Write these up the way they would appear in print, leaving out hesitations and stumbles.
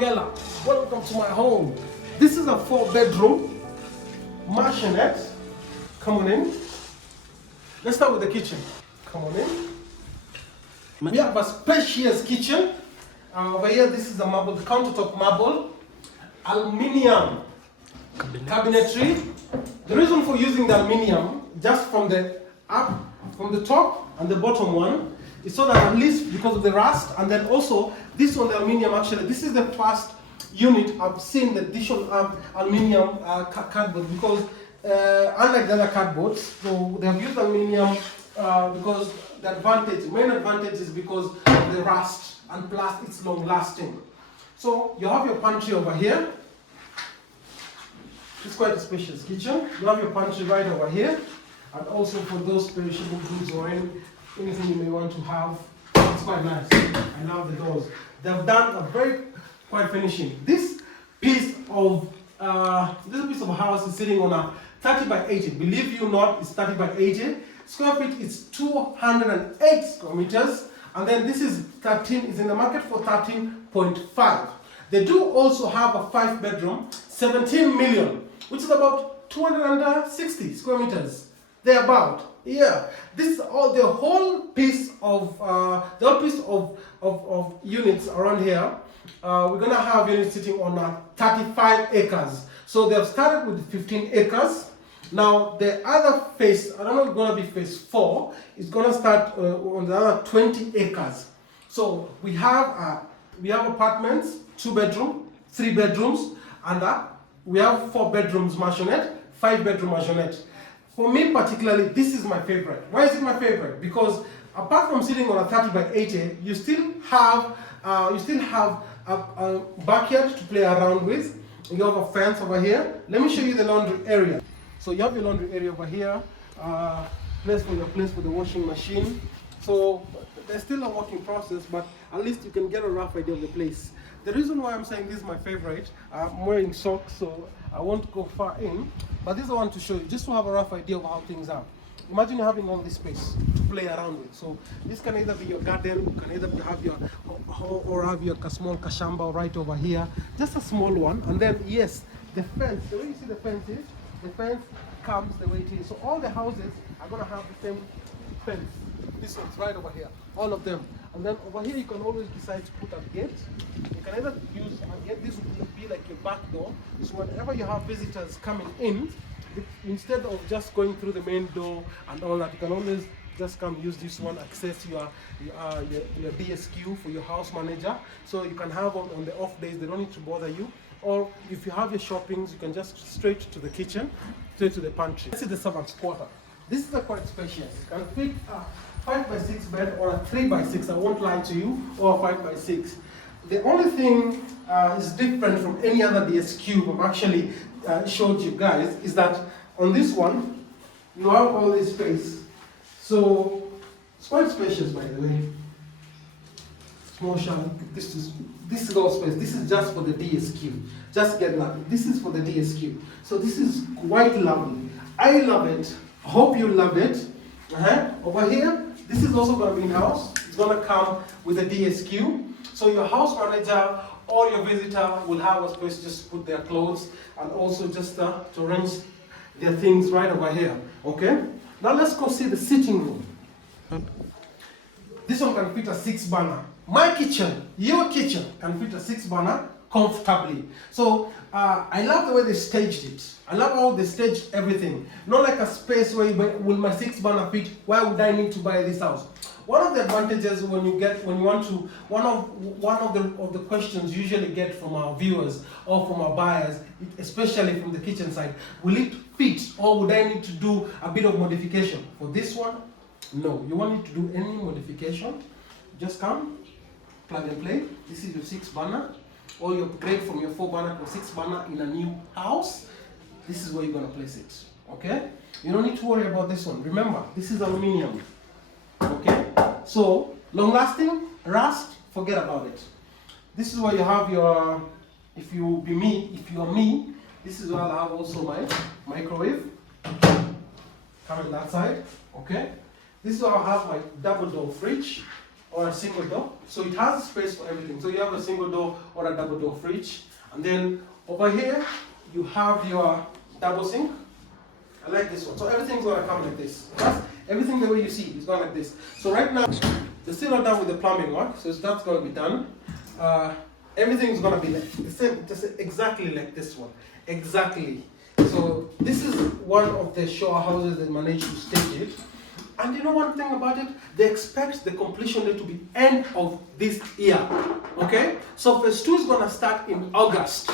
Kitengela, welcome to my home. This is a 4-bedroom mansionette. Come on in. Let's start with the kitchen. Come on in. We have a spacious kitchen. Over here, this is a marble, the countertop marble, aluminium cabinetry. The reason for using the aluminium, just from the top and the bottom one, is so that at least because of the rust, and then also this one, the aluminium, actually, this is the first unit I've seen that this one have aluminium cardboard, because unlike the other cardboards, so they have used aluminium because the main advantage is because of the rust, and plus it's long lasting. So you have your pantry over here. It's quite a spacious kitchen. You have your pantry right over here, and also for those perishable goods or anything you may want to have. It's quite nice. I love the doors. They've done a very quite finishing. This piece of house is sitting on a 30 by 80. Believe you not, it's 30 by 80 square feet. It's 208 square meters, and then this is 13. It's in the market for 13.5. They do also have a 5-bedroom, 17 million, which is about 260 square meters. Thereabout. Yeah, this is all the whole piece of units around here. We're gonna have units sitting on 35 acres. So they've started with 15 acres. Now the other phase, I don't know, it's gonna be phase 4. It's gonna start on the other 20 acres. So we have apartments, 2-bedroom, 3 bedrooms, and we have 4 bedrooms mansionette, 5-bedroom mansionette. For me particularly, this is my favorite. Why is it my favorite? Because apart from sitting on a 30 by 80, you still have a backyard to play around with. You have a fence over here. Let me show you the laundry area. So you have your laundry area over here, place for the washing machine. So there's still a working process, but at least you can get a rough idea of the place. The reason why I'm saying this is my favorite, I'm wearing socks, so I won't go far in, but this I want to show you, just to have a rough idea of how things are. Imagine you having all this space to play around with. So this can either be your garden, can either have your small kashamba right over here, just a small one. And then yes, the fence, the way you see the fence is, the fence comes the way it is. So all the houses are gonna have the same fence. This one's right over here, all of them. And then over here you can always decide to put a gate. You can either use a gate, this would be like your back door. So whenever you have visitors coming in, instead of just going through the main door and all that, you can always just come use this one, access your DSQ for your house manager. So you can have on the off days, they don't need to bother you. Or if you have your shoppings, you can just straight to the kitchen, straight to the pantry. This is the servant's quarter. This is quite spacious. You can fit a 5 by 6 bed or a 3 by 6, I won't lie to you, or a 5 by 6. The only thing is different from any other DSQ I've actually showed you guys is that on this one, you have all this space. So it's quite spacious, by the way. Small shower. This is all space. This is just for the DSQ. Just get lucky. This is for the DSQ. So this is quite lovely. I love it. Hope you love it. Over here, this is also going to be in-house. It's going to come with a DSQ. So your house manager or your visitor will have a space just to put their clothes and also just to arrange their things right over here. Okay? Now let's go see the sitting room. This one can fit a 6-burner. My kitchen, your kitchen can fit a 6-burner comfortably. So I love the way they staged it. I love how they staged everything. Not like a space where will my 6-burner fit? Why would I need to buy this house? One of the advantages one of the questions you usually get from our viewers or from our buyers, especially from the kitchen side, will it fit or would I need to do a bit of modification? For this one, no, you won't need to do any modification. Just come, plug and play. This is your 6-burner, or you upgrade from your 4-burner to 6-burner in a new house. This is where you're gonna place it. Okay? You don't need to worry about this one. Remember, this is aluminium. Okay? So long lasting, rust, forget about it. This is where you have your, if you are me, this is where I'll have also my microwave. Come on that side. Okay? This is where I'll have my double door fridge. or a single door. So it has space for everything. So you have a single door or a double door fridge. And then over here, you have your double sink. I like this one. So everything's gonna come like this. Everything the way you see is going like this. So right now, they're still not done with the plumbing work. So that's gonna be done. Everything's gonna be like the same, just exactly like this one. Exactly. So this is one of the shower houses that managed to stage it. And you know one thing about it? They expect the completion date to be end of this year. Okay? So phase 2 is gonna start in August.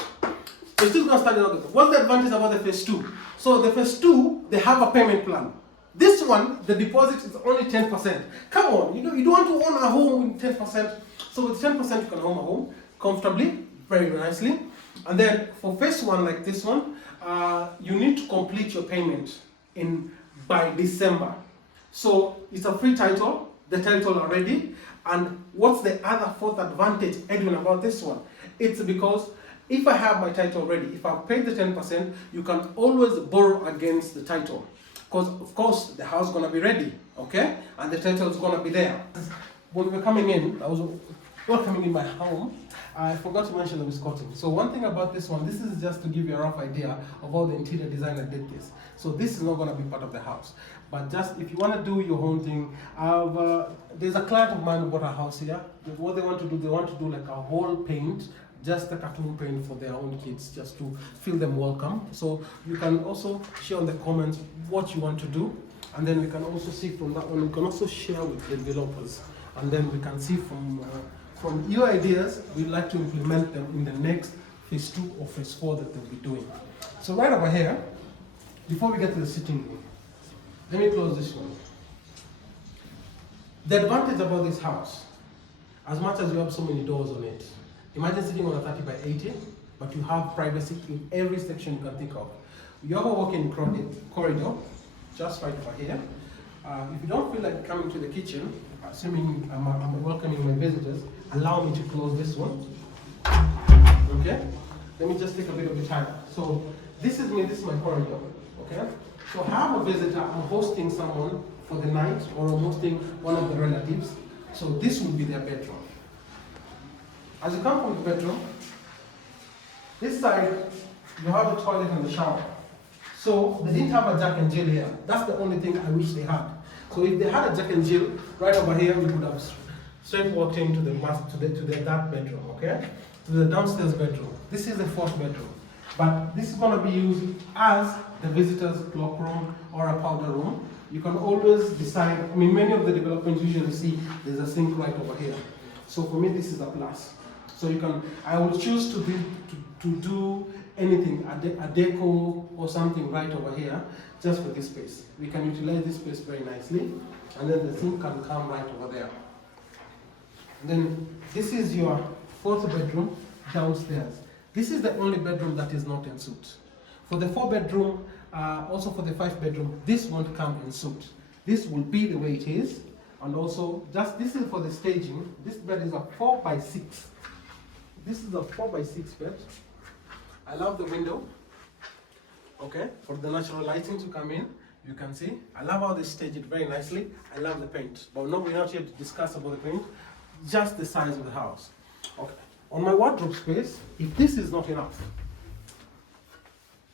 Phase 2 is gonna start in August. What's the advantage about the phase 2? So the phase 2, they have a payment plan. This one, the deposit is only 10%. Come on, you don't want to own a home with 10%. So with 10% you can own a home comfortably, very nicely. And then for phase 1 like this one, you need to complete your payment by December. So it's a free title, the title already. And what's the other fourth advantage, Edwin, about this one? It's because if I have my title ready, if I've paid the 10%, you can always borrow against the title. Because of course the house is gonna be ready, okay? And the title is gonna be there. When we were coming in, I was welcoming in my home. I forgot to mention the biscotting. So one thing about this one, this is just to give you a rough idea of how the interior designer did this. So this is not going to be part of the house. But just if you want to do your own thing, there's a client of mine who bought a house here. What they want to do like a whole paint, just a cartoon paint for their own kids, just to feel them welcome. So you can also share in the comments what you want to do. And then we can also see from that one, we can also share with the developers. And then we can see from your ideas, we'd like to implement them in the next phase 2 or phase 4 that they'll be doing. So right over here, before we get to the sitting room, let me close this one. The advantage about this house, as much as you have so many doors on it, imagine sitting on a 30 by 80, but you have privacy in every section you can think of. You have a walk-in corridor, just right over here. If you don't feel like coming to the kitchen, assuming I'm welcoming my visitors, allow me to close this one. Okay? Let me just take a bit of the time. So this is me, this is my corridor. Okay? So I have a visitor, I'm hosting someone for the night, or I'm hosting one of the relatives. So this will be their bedroom. As you come from the bedroom, this side you have a toilet and a shower. So they didn't have a Jack and Jill here. That's the only thing I wish they had. So if they had a Jack and Jill right over here, we could have straight walked into that bedroom, okay? To the downstairs bedroom. This is the 4th bedroom. But this is going to be used as the visitor's cloakroom or a powder room. You can always decide, I mean, many of the developments usually see there's a sink right over here. So for me, this is a plus. So I will choose to do anything, a deco or something right over here, just for this space. We can utilize this space very nicely, and then the sink can come right over there. And then this is your 4th bedroom downstairs. This is the only bedroom that is not en suite. For the 4 bedroom, also for the 5 bedroom, this won't come en suite. This will be the way it is, and also this is for the staging. This bed is a 4 by 6. This is a 4 by 6 bed. I love the window, okay, for the natural lighting to come in. You can see, I love how they stage it very nicely. I love the paint, but no, we're not here to discuss about the paint, just the size of the house. Okay, on my wardrobe space, if this is not enough,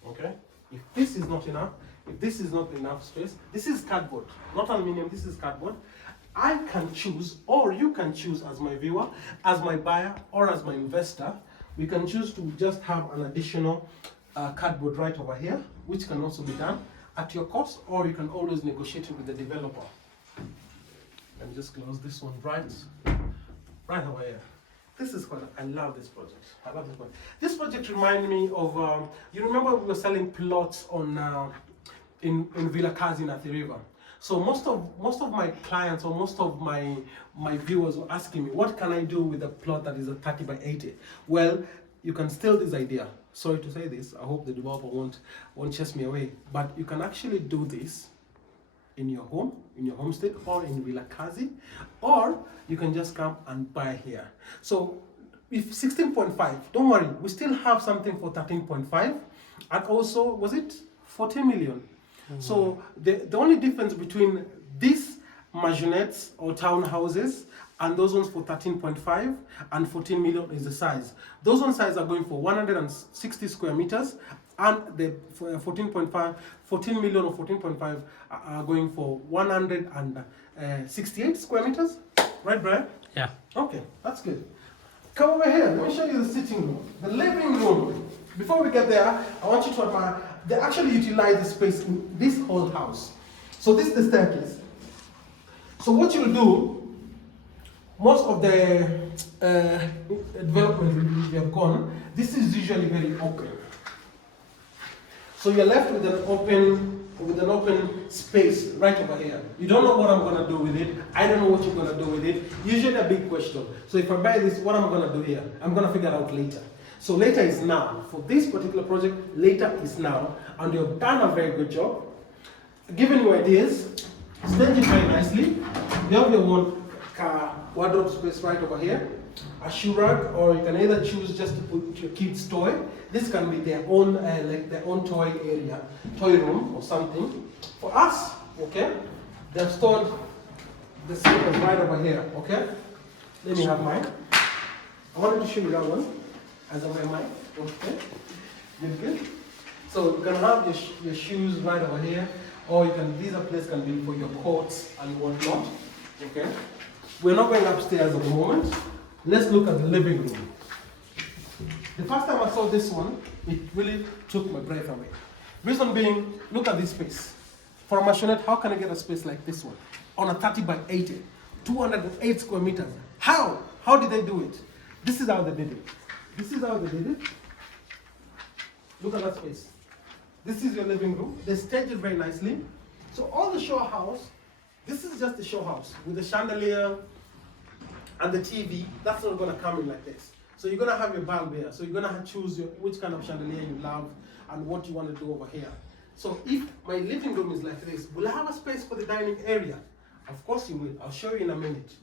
okay, if this is not enough space, this is cardboard, not aluminum, this is cardboard. I can choose, or you can choose as my viewer, as my buyer, or as my investor. We can choose to just have an additional cardboard right over here, which can also be done at your cost, or you can always negotiate it with the developer. Let me just close this one right over here. This is what I love this project. I love this project. This project reminds me of, you remember we were selling plots on in Villa Kazi in Athi River. So most of my clients, or most of my viewers were asking me, what can I do with a plot that is a 30 by 80? Well, you can steal this idea. Sorry to say this, I hope the developer won't chase me away. But you can actually do this in your home, in your homestead, or in Villa Kazi, or you can just come and buy here. So if 16.5, don't worry, we still have something for 13.5, and also, was it 40 million? So the only difference between these maisonettes or townhouses and those ones for 13.5 and 14 million is the size. Those one size are going for 160 square meters, and the 14 million or 14.5 are going for 168 square meters. Right, Brian? Yeah. Okay, that's good. Come over here. Let me show you the sitting room, the living room. Before we get there, I want you to admire, they actually utilize the space in this whole house. So this is the staircase. So what you'll do, most of the development we have gone, this is usually very open. So you're left with an open space right over here. You don't know what I'm gonna do with it. I don't know what you're gonna do with it. Usually a big question. So if I buy this, what am I gonna do here? I'm gonna figure out later. So later is now. For this particular project, later is now. And you've done a very good job. Giving you ideas, stage it very nicely. You have your own wardrobe space right over here. A shoe rack, or you can either choose just to put your kids' toy. This can be their own, like their own toy area, toy room or something. For us, okay, they've stored the sneakers right over here, okay? Let me have mine. I wanted to show you that one as I wear mine, okay? Good. So you can have your shoes right over here, or you can, these place can be for your coats and whatnot, okay? We're not going upstairs at the moment. Let's look at the living room. The first time I saw this one, it really took my breath away. Reason being, look at this space. For a maisonette, how can I get a space like this one? On a 30 by 80, 208 square meters. How? How did they do it? This is how they did it. Look at that space. This is your living room. They staged it very nicely. So all the show house, this is just the show house with the chandelier and the TV. That's not gonna come in like this. So you're gonna have your bulb here. So you're gonna choose which kind of chandelier you love and what you want to do over here. So if my living room is like this, will I have a space for the dining area? Of course you will. I'll show you in a minute.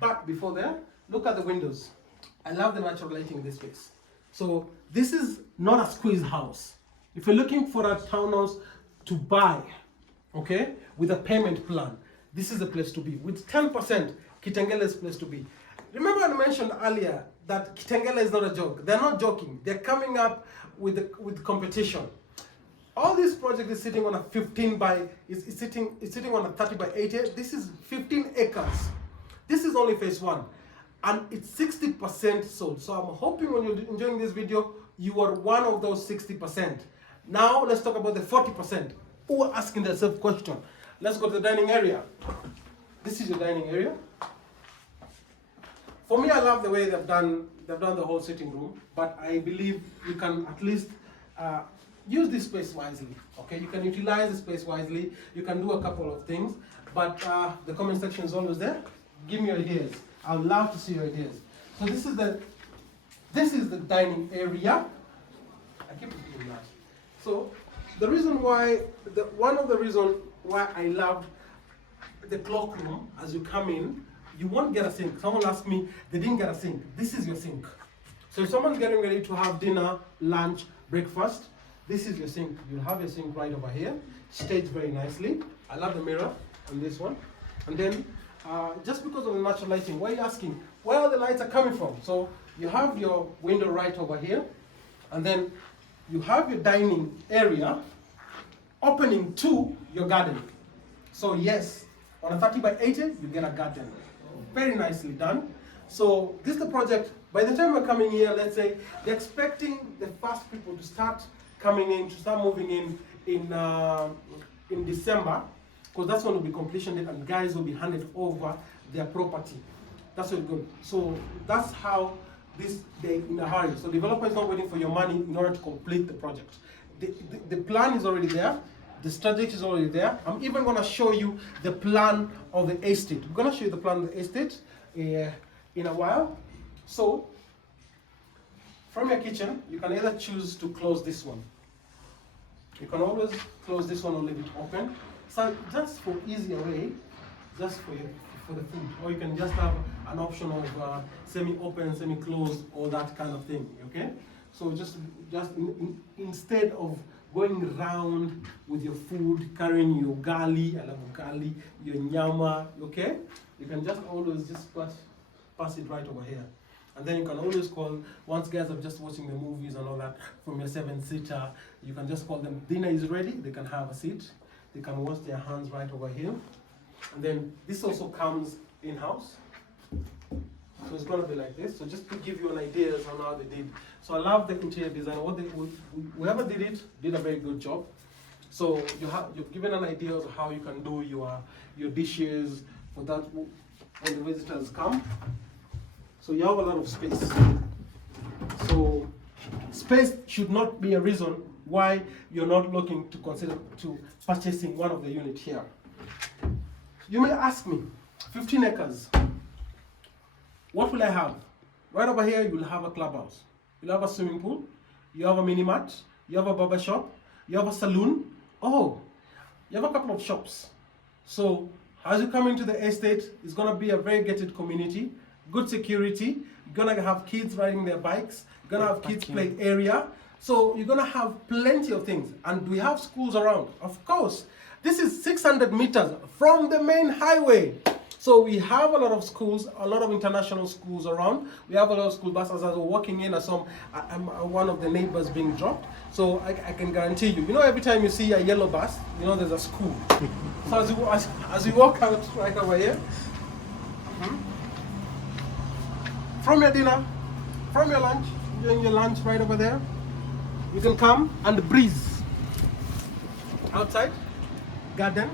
But before that, look at the windows. I love the natural lighting in this space. So this is not a squeeze house. If you're looking for a townhouse to buy, okay, with a payment plan, this is the place to be. With 10%, Kitengela is the place to be. Remember I mentioned earlier that Kitengela is not a joke. They're not joking. They're coming up with competition. All this project is sitting on a 15 by, it's sitting on a 30 by 80. This is 15 acres. This is only phase one. And it's 60% sold. So I'm hoping when you're enjoying this video, you are one of those 60%. Now let's talk about the 40% who are asking themselves question. Let's go to the dining area. This is your dining area. For me, I love the way they've done the whole sitting room, but I believe you can at least use this space wisely. Okay, you can utilize the space wisely. You can do a couple of things, but the comment section is always there. Give me your ideas. I'd love to see your ideas. So this is the dining area. I keep repeating that. So the reason why, one of the reasons why I loved the cloakroom, as you come in, you won't get a sink. Someone asked me, they didn't get a sink. This is your sink. So if someone's getting ready to have dinner, lunch, breakfast, this is your sink. You'll have your sink right over here, staged very nicely. I love the mirror on this one. And then, just because of the natural lighting, why are you asking? Where are the lights are coming from? So you have your window right over here, and then you have your dining area opening to your garden. So yes, on a 30 by 80, you get a garden. Very nicely done. So this is the project. By the time we're coming here, let's say, they're expecting the first people to start coming in, to start moving in December, because that's when will be completion date and guys will be handed over their property. That's what it's good. So that's how they're in a hurry. So developer is not waiting for your money in order to complete the project. The plan is already there. The strategy is already there. I'm even going to show you the plan of the estate. We're going to show you the plan of the estate in a while. So, from your kitchen, you can either choose to close this one. You can always close this one or leave it open. So, just for easier way, just for the food. Or you can just have an option of semi-open, semi-closed, or that kind of thing, okay? So, just instead of going around with your food, carrying your gali, I love gali, your nyama, okay? You can just always just put pass it right over here. And then you can always call, once guys are just watching the movies and all that, from your 7-seater, you can just call them, dinner is ready, they can have a seat. They can wash their hands right over here. And then this also comes in-house. So it's gonna be like this. So just to give you an idea on how they did. So I love the interior design. Whoever did it did a very good job. So you've given an idea of how you can do your dishes for that when the visitors come. So you have a lot of space. So space should not be a reason why you're not looking to consider to purchasing one of the units here. You may ask me, 15 acres, what will I have? Right over here, you will have a clubhouse. You'll have a swimming pool. You have a mini mart. You have a barber shop. You have a saloon. Oh, you have a couple of shops. So as you come into the estate, it's going to be a very gated community. Good security. You're gonna have kids riding their bikes. You're gonna have kids play area. So you're gonna have plenty of things. And we have schools around. Of course, this is 600 meters from the main highway. So we have a lot of schools, a lot of international schools around. We have a lot of school buses. As I was walking in, I saw one of the neighbors being dropped. So I can guarantee you, every time you see a yellow bus, there's a school. So as you walk out right over here, from your dinner, from your lunch, doing your lunch right over there, you can come and breeze. Outside, garden.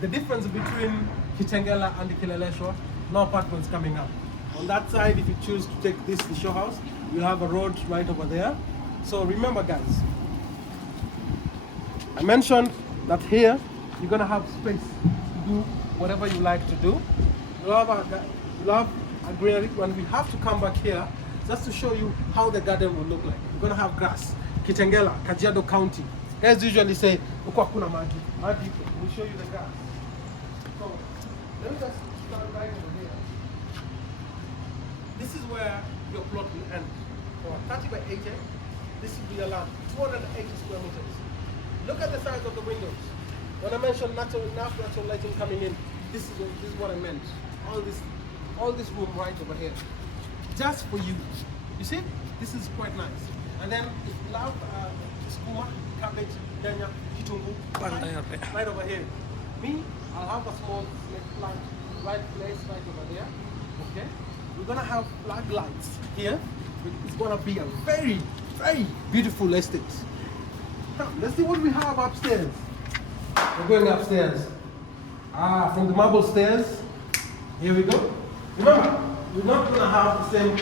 The difference between Kitengela and the Kileleshwa, no apartments coming up. On that side, if you choose to take this to show house, you have a road right over there. So remember guys, I mentioned that here, you're gonna have space to do whatever you like to do. You'll have a greenery. When we have to come back here, just to show you how the garden will look like. We're gonna have grass. Kitengela, Kajiado County. Guys usually say, "Ukwa magi." Magi, we'll show you the grass. So let me just start right over here. This is where your plot will end. For 30 by 80, this will be your land. 280 square meters. Look at the size of the windows. When I mentioned natural lighting coming in, this is what I meant. All this room right over here, just for you. You see, this is quite nice. And then if you love skuma, cabbage, dania, kitungu, right over here. Me, I'll have a small plant right place right over there. Okay, we're gonna have flag lights here. It's gonna be a very, very beautiful estate. Now, let's see what we have upstairs. We're going upstairs. From the marble stairs. Here we go. Remember, we're not going to have the same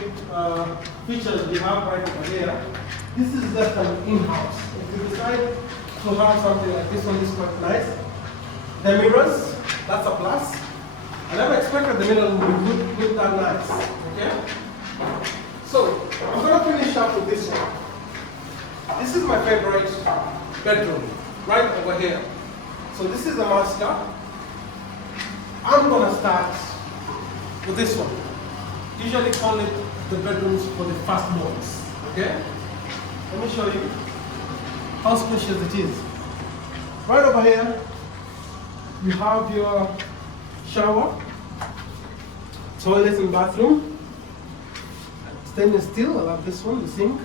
features we have right over here. This is just an in-house. If you decide to have something like this one, this is quite nice. The mirrors, that's a plus. I never expected the mirror would be that nice. Okay? So, I'm going to finish up with this one. This is my favorite bedroom, right over here. So this is the master. I'm going to start with this one. Usually call it the bedrooms for the firstborns. Okay? Let me show you how spacious it is. Right over here, you have your shower, toilet and bathroom. Stainless steel, I love this one, the sink.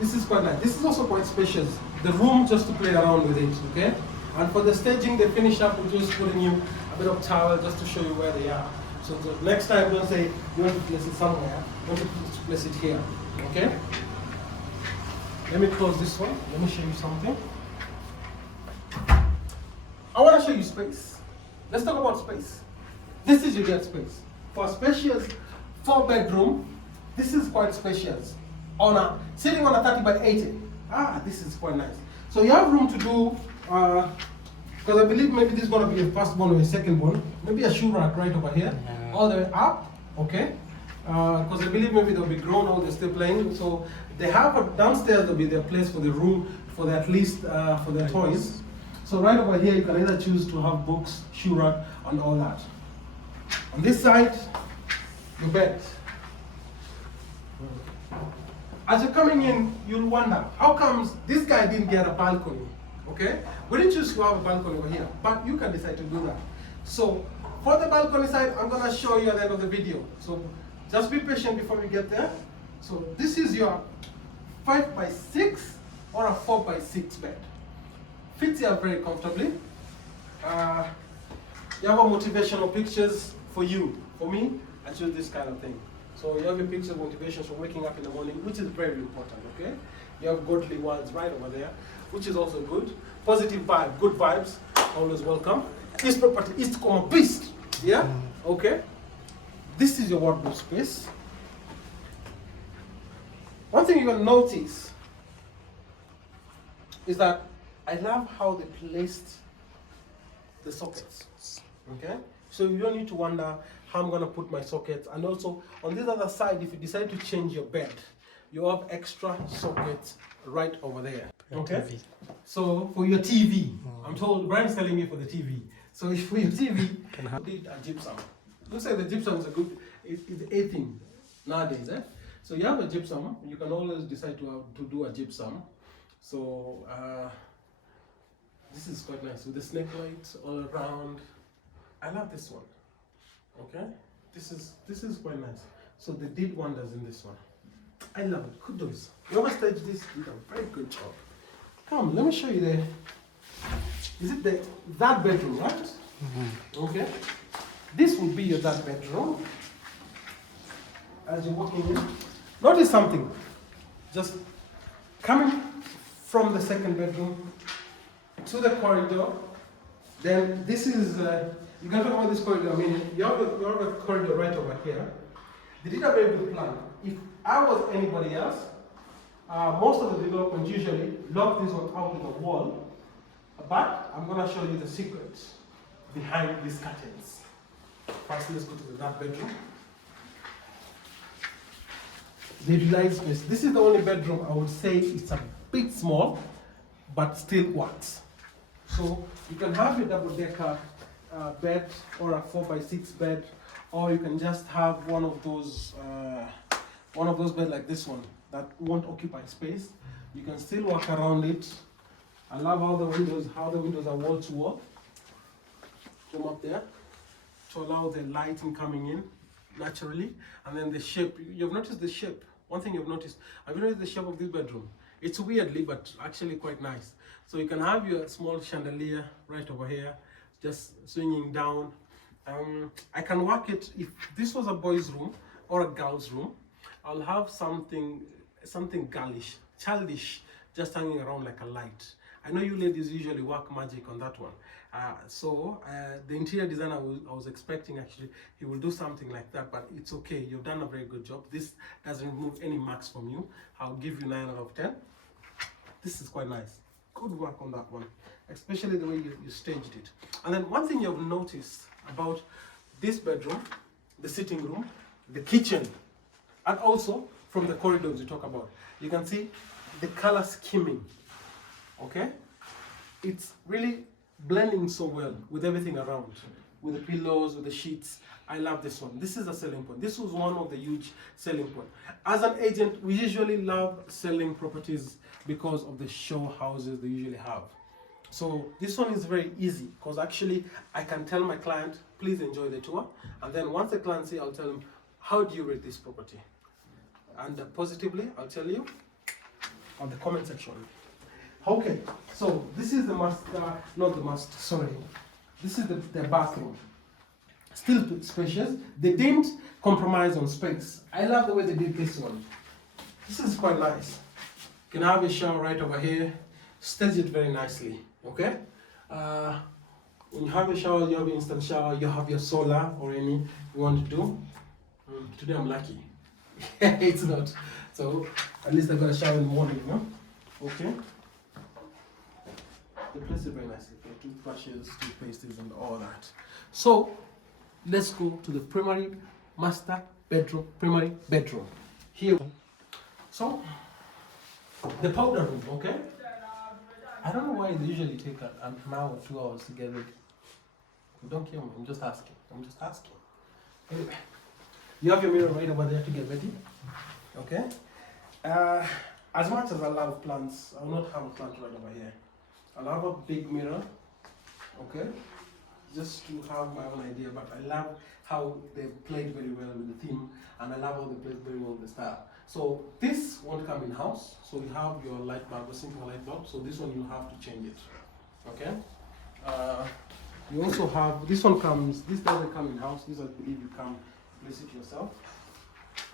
This is quite nice. This is also quite spacious. The room just to play around with it, okay? And for the staging, they finish up with just putting you a bit of towel just to show you where they are. So the next time, don't say you want to place it somewhere, you want to place it here, okay? Let me close this one. Let me show you something. I want to show you space. Let's talk about space. This is your get space. For a spacious 4-bedroom, this is quite spacious. Sitting on a 30 by 80. This is quite nice. So you have room to do, because I believe maybe this is going to be a first one or a second one. Maybe a shoe rack right over here, all the way up, okay? Because I believe maybe they'll be grown or they're still playing. So they have downstairs, there'll be their place for the room, for the, at least for their toys. So right over here, you can either choose to have books, shoe rack, and all that. On this side, your bed. As you're coming in, you'll wonder, how comes this guy didn't get a balcony? Okay? We didn't choose to have a balcony over here, but you can decide to do that. So, for the balcony side, I'm gonna show you at the end of the video. So, Just be patient before we get there. So this is your 5x6 or a 4x6 bed. Fits here very comfortably. You have a motivational pictures for you. For me, I choose this kind of thing. So you have your picture of motivations for waking up in the morning, which is very important, okay? You have godly words right over there, which is also good. Positive vibe, good vibes, always welcome. This property is to come a beast, yeah? Okay. This is your wardrobe space. One thing you will notice is that I love how they placed the sockets, okay? So you don't need to wonder how I'm gonna put my sockets. And also on this other side, if you decide to change your bed, you have extra sockets right over there, okay? TV. So for your TV, I'm told Brian's telling me for the TV. So if for your TV, you did a gypsum. Looks like the gypsum is a good, it's a thing nowadays, eh? So you have a gypsum, you can always decide to do a gypsum. So this is quite nice with the snake lights all around. I love this one. Okay, this is quite nice. So they did wonders in this one. I love it. Kudos. Whoever staged this did a very good job. Come, let me show you the. Is it that bedroom, right? Mm-hmm. Okay. This would be your that bedroom. As you're walking in, notice something. Just coming from the second bedroom to the corridor. Then this is. You can talk about this corridor. I mean, you have a corridor right over here. They did a very good plan. If I was anybody else, most of the developments usually lock this one out with a wall. But I'm going to show you the secret behind these curtains. First, let's go to that bedroom. The utilized space. This is the only bedroom I would say it's a bit small, but still works. So you can have a double-decker bed or a 4x6 bed, or you can just have one of those beds like this one that won't occupy space. You can still walk around it. I love how the windows are wall to wall. Come up there to allow the lighting coming in naturally, and then the shape. You've noticed the shape. One thing you've noticed. Have you noticed the shape of this bedroom? It's weirdly, but actually quite nice. So you can have your small chandelier right over here, just swinging down. I can work it, if this was a boy's room or a girl's room, I'll have something girlish, childish, just hanging around like a light. I know you ladies usually work magic on that one. The interior designer I was expecting, actually, he will do something like that, but it's okay. You've done a very good job. This doesn't remove any marks from you. I'll give you 9 out of 10. This is quite nice. Good work on that one, especially the way you staged it. And then one thing you've noticed about this bedroom, the sitting room, the kitchen, and also from the corridors you talk about, you can see the color scheming, okay? It's really blending so well with everything around, with the pillows, with the sheets. I love this one. This is a selling point. This was one of the huge selling points. As an agent, we usually love selling properties because of the show houses they usually have. So this one is very easy because actually I can tell my client, please enjoy the tour. And then once the client says, I'll tell them, how do you rate this property? And positively, I'll tell you on the comment section. Okay, so this is the this is the bathroom. Still spacious. They didn't compromise on space. I love the way they did this one. This is quite nice. You can have a shower right over here. Stage it very nicely, okay? When you have a shower, you have an instant shower, you have your solar or any you want to do. Today I'm lucky. It's not. So at least I got a shower in the morning, you know? Okay. They place it very nicely for toothbrushes, toothpastes, and all that. So let's go to the primary bedroom. Here. So the powder room, okay? I don't know why they usually take an hour or 2 hours to get ready. Don't kill me, I'm just asking. Anyway, you have your mirror right over there to get ready, okay? As much as I love plants, I will not have a plant right over here. I'll have a big mirror, okay? just to have my own idea, but I love how they played very well with the theme, and I love how they played very well with the style. So this won't come in house. So you have your light bulb, a simple light bulb. So this one you have to change it. Okay. You also have this one comes. This doesn't come in house. This I believe you can place it yourself.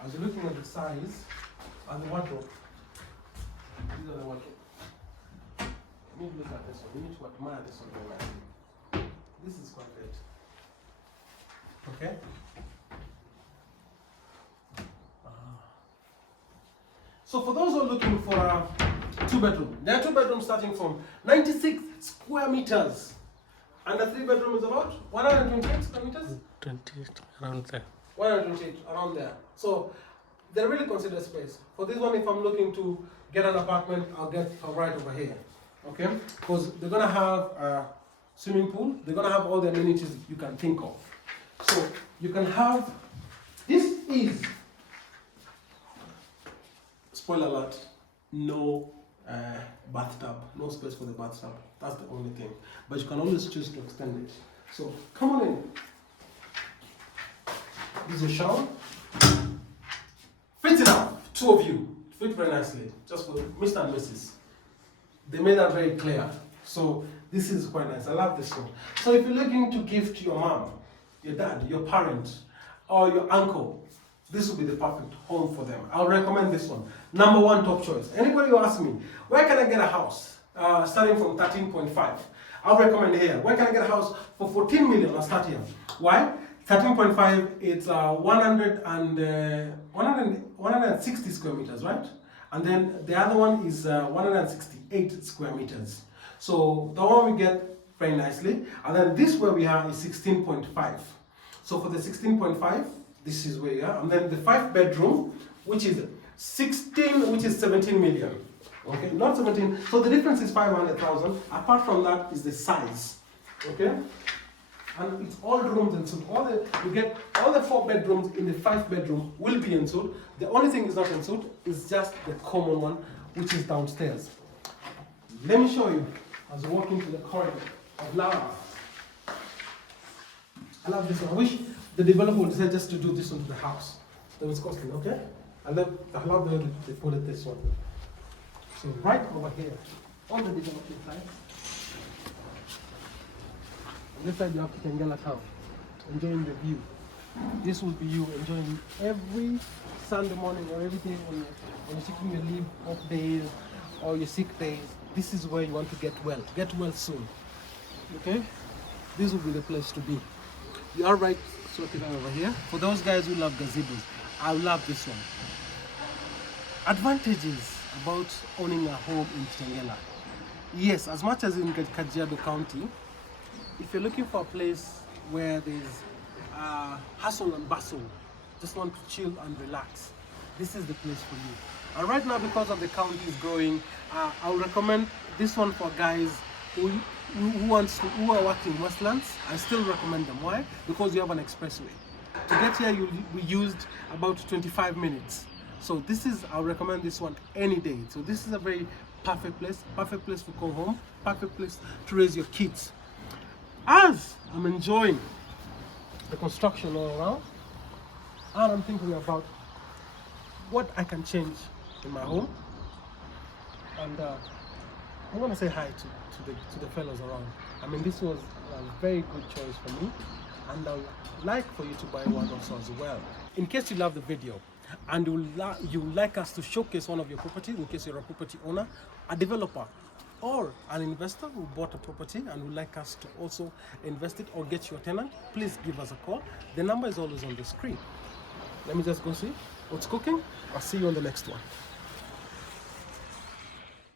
As you're looking at the size and the wardrobe, these are the wardrobe. You need to look at this one. You need to admire this one very nicely. This is quite great. Okay. So for those who are looking for a 2-bedroom, there are 2 bedrooms starting from 96 square meters. And the 3-bedroom is about 128 square meters? 28, around there. 128, around there. So they really consider space. For this one, if I'm looking to get an apartment, I'll get right over here. Okay? Because they're going to have a swimming pool. They're going to have all the amenities you can think of. So you can have, this is, spoiler alert, no bathtub, no space for the bathtub. That's the only thing. But you can always choose to extend it. So come on in. This is a shower. Fit enough, 2 of you. Fit very nicely, just for Mr. and Mrs. They made that very clear. So this is quite nice. I love this one. So if you're looking to gift your mom, your dad, your parent, or your uncle, this will be the perfect home for them. I'll recommend this one. Number 1 top choice. Anybody who asks me, where can I get a house starting from 13.5? I'll recommend here. Where can I get a house for 14 million? I'll start here. Why? 13.5, it's 160 square meters, right? And then the other one is 168 square meters. So the one we get very nicely. And then this where we are is 16.5. So for the 16.5, this is where you are. And then the 5-bedroom, which is 17 million. Okay, not 17. So the difference is 500,000. Apart from that is the size. Okay, and it's all rooms and so you get all the 4 bedrooms in the 5-bedroom will be ensuite. The only thing is not ensuite is just the common one, which is downstairs. Let me show you as we walk into the corridor of love. I love this one. I wish the developer would decide just to do this one to the house. That was costly, okay? I love the way they put it this one. So right over here, on the development side, on this side you have Kitengela town, enjoying the view. This will be you enjoying every Sunday morning or every day when you're taking your leave off days or your sick days. This is where you want to get well. Get well soon. Okay? This will be the place to be. You are right sorted out over here. For those guys who love gazebos, I love this one. Advantages about owning a home in Kitengela. Yes, as much as in Kajiado County, if you're looking for a place where there's hustle and bustle, just want to chill and relax, this is the place for you. And right now, because of the county is growing, I would recommend this one for guys who are working in Westlands. I still recommend them. Why? Because you have an expressway. To get here, we used about 25 minutes. So I'll recommend this one any day. So this is a very perfect place to go home, perfect place to raise your kids. As I'm enjoying the construction all around, and I'm thinking about what I can change in my home, and I want to say hi to the fellows around. I mean, this was a very good choice for me, and I would like for you to buy one also as well. In case you love the video and you would like us to showcase one of your properties, in case you're a property owner, a developer, or an investor who bought a property and would like us to also invest it or get you a tenant, please give us a call. The number is always on the screen. Let me just go see what's cooking. I'll see you on the next one.